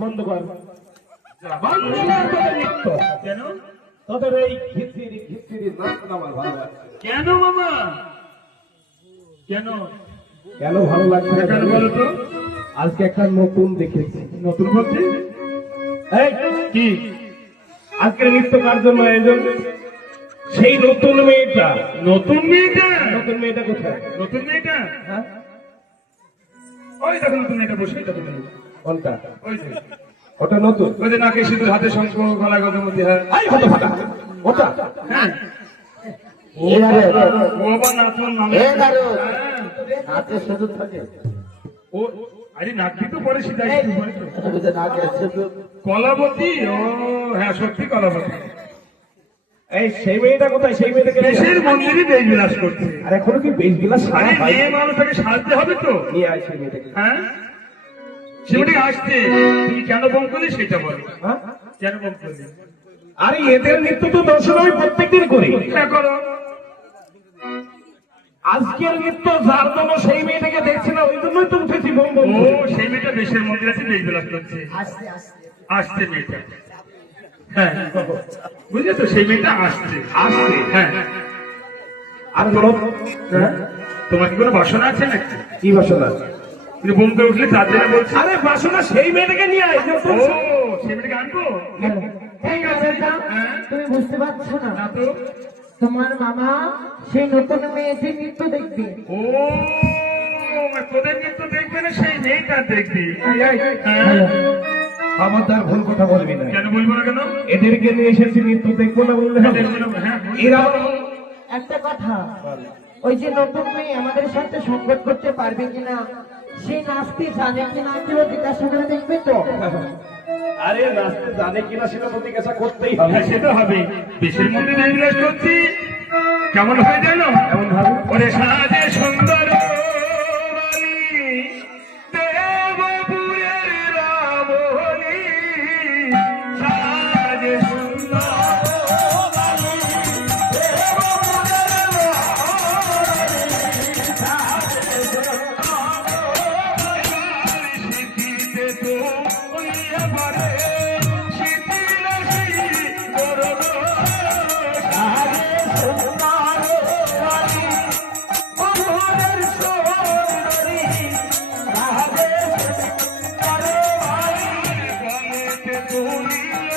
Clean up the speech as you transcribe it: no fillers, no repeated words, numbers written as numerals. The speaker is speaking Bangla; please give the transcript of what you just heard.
বন্ধ কর। বন্ধ কর তোদের নৃত্য। কেন তোদের এই ঘিচিরি ঘিচিরি নাচ আমার ভালো লাগছে। কেন মামা কেন কেন ভালো লাগছে না কেন বলো তো? আজকে একটা নতুন দেখেছি। নতুন বলতে এই কি? আজকের নৃত্য কার জন্য আয়োজন? সেই নতুন মেয়েটা। নতুন মেয়েটা? নতুন মেয়েটা কোথায়? নতুন মেয়েটা হ্যাঁ ওই দেখো নতুন মেয়েটা বসে দেখো কোনটা? ওই যে ওটা নতুন? ওই যে নাকে সিঁদুর হাতে শঙ্খ গলায় গজমতি হয়। এই হতভাগা। ওটা হ্যাঁ এ দাঁড়ে, ও আবার নাচন নামে এ দাঁড়ে। হ্যাঁ। নাচে শুধু থাকে। ও আরে নাচবি তো পরে সিধা একটু পরে তো। ওই যে নাচে শুধু। কলাবতী ও হ্যাঁ সত্যি কলাবতী এই সেই মেয়েটা কোথায়? সেই মেয়েটাকে নিয়ে দেশের মন্দিরে দেশ বিলাস করছে। আর এখনো কি বেশ বিলাস সারা আরে হয়? মেয়ে মানুষকে সাজতে হবে তো। নিয়ে আয় সেই মেয়েটাকে। হ্যাঁ সেটা আসছে তুমি কেন বম করলে সেটা বলো। হ্যাঁ? কেন বম করলে? আরে এদের নৃত্য তো দর্শন আমি প্রত্যেকদিন করি। হ্যাঁ করো। আজকের নৃত্য যার জন্য সেই মেয়েটাকে দেখছি না ওই জন্যই তো উঠেছি বোম বোম ও করে। সেই মেয়েটা দেশের মন্দিরে আছে দেশ বিলাস করছে। আসছে মেয়েটা। হ্যাঁ বুঝলে তো সেই মেয়েটা আসছে। আসছে। হ্যাঁ আর বলো হ্যাঁ তোমার কি কোনো বাসনা আছে নাকি? কি বাসনা? তুমি বোম করে উঠলে তার জন্য বলছি। আরে বাসনা সেই মেয়েটাকে নিয়ে আয়। যে ও তো- সেই মেয়েটাকে আনবো। ঠিক আছে হ্যাঁ তুমি বুঝতে পারছো না না তো। তোমার মামা সেই নতুন মেয়েটি নৃত্য দেখবে। ও তোদের কিন্তু দেখবে না সেই মেয়েটা দেখবি। এই, হ্যাঁ খবরদার ভুল কথা বলবি না। কেন বলবো না কেন? এদেরকে নিয়ে এসেছি নৃত্য দেখবো না বললে হবে? দেখবে না, হ্যাঁ এরা একটা কথা, ওই যে নতুন মেয়ে আমাদের সাথে সংগত করতে পারবে কিনা, সেই নাচতে জানে কিনা কেউ জিজ্ঞাসা করে দেখবে তো। আরে নাচতে জানে কিনা সেটা তো জিজ্ঞাসা করতেই হবে। হ্যাঁ, সেটা হবে। দেশের মধ্যে দেশ বিলাস করছি কেমন হয় জানো? এমন ভাবে ওরে সাজে সঙ্গ